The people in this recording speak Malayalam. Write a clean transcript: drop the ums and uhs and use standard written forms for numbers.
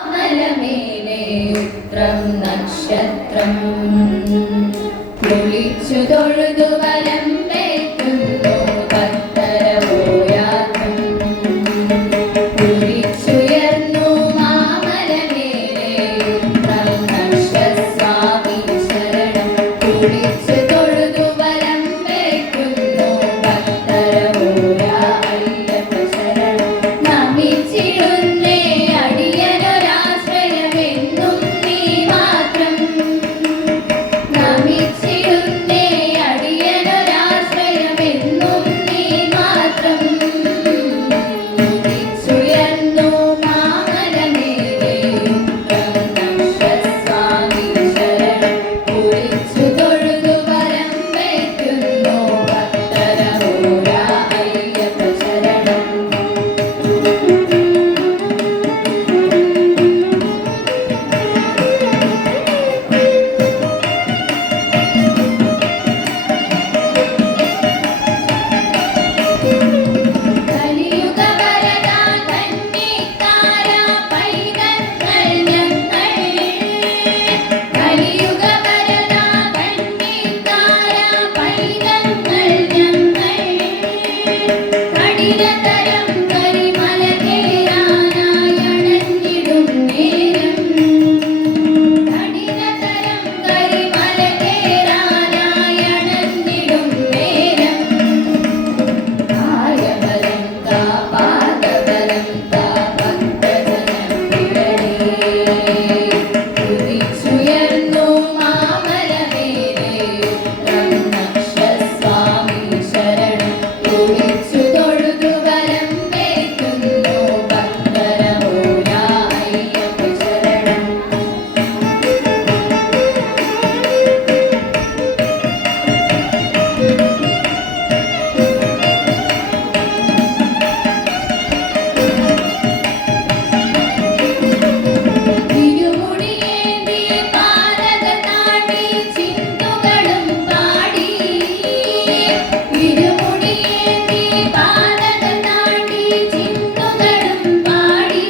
അമലമേലെ ഉത്രം നക്ഷത്രം കുളിച്ചു തൊഴുതു വലം വയ്ക്കുന്നു ഭക്തരവോയാത്രം കുളിച്ചുയർന്നു മാമലമേലെ ഉത്രം നക്ഷസ്വാമി ശരണം കുളിച്ചു തൊഴുതു വലം വയ്ക്കുന്നു ഭക്തരവോയാ അയ്യപ്പ ശരണം നമിച്ചിടുന്നേ അടിയനൊരാശ്രയമെന്നും നീ മാത്രം നമിച്ചിടുന്നേ അടിയനൊരാശ്രയമെന്നും നീ മാത്രം ഉദിച്ചുയർന്നു മാമലമേലെ ഉത്രം നക്ഷസ്വാമി ശരണം കുളിച്ചു തൊഴുതു വലം വയ്ക്കുന്നു ഭക്തരവോരാ അയ്യപ്പ ശരണം കലിയുഗവരദാ കന്നിക്കാര പൈതങ്ങൾ ഞങ്ങൾ കലിയുഗവരദാ കന്നിക്കാര പൈതങ്ങൾ ഞങ്ങൾ കഠിനതരം കരിമല കേറാനായി അണഞ്ഞിടും നേരം കഠിനതരം കരിമല കേറാനായി അണഞ്ഞിടും നേരം കായബലം താ പാദബലം താ ഭക്തജനം പിഴടേ കുതിച്ചുയർന്നു മാമലമേലെ ഉത്രം നക്ഷസ്വാമി ശരണം കുളിച്ചു തൊഴുതു വലം വയ്ക്കുന്നു ഭക്തരവോരാ അയ്യപ്പ ശരണം തിരുമുടിയേന്തി പാതക താണ്ടി ചിന്തുകളും പാടി തിരുമുടിയേന്തി പാതക താണ്ടി ചിന്തുകളും പാടി